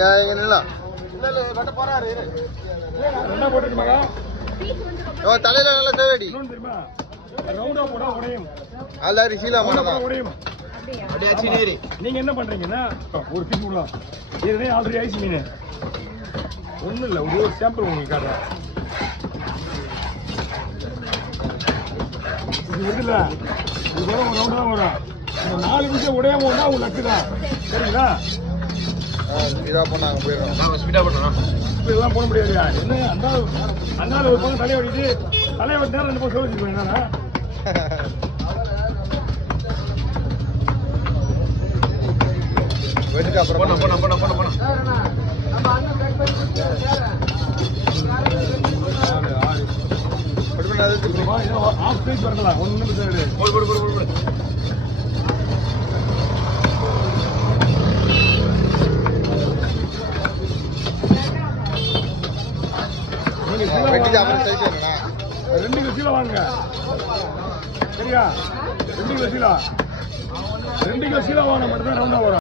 தலையில நல்ல தேடி நீங்க என்ன பண்றீங்கன்னா ஒரு பீஸ் விடலாம் ஏற்கனவே ஆல்ரெடி ஐஸ் மீன் ஒன்றும் இல்லை ஒரு சாம்பிள் உங்களுக்கு காட்டுறேன் இது வருதுல்ல இது வரும் ரவுண்டாக வரும் இந்த 4 நிமிஷம் உடையாம வந்தா உங்க லக்கு தான் சரிங்களா ஸ்பீடா பண்ணாங்க போயிடும் ஸ்பீடா பண்ணணும் இதெல்லாம் போட முடியாதுயா என்ன அந்த ஒரு பக்கம் தலையை ஓடிட்டு தலையை ஒரு நேரம் 2 பக்கம் சொல்லி வச்சுக்கோங்க என்னன்னா வெட்டுக்கு அப்புறம் போனா ஆஃப் பேஜ் வரலாம் ஒன்றும் கிடையாது ரெண்டு கிலோ வாங்க சரியா 2 கிலோ வாங்க மட்டும் தான் ரவுண்டா வரும்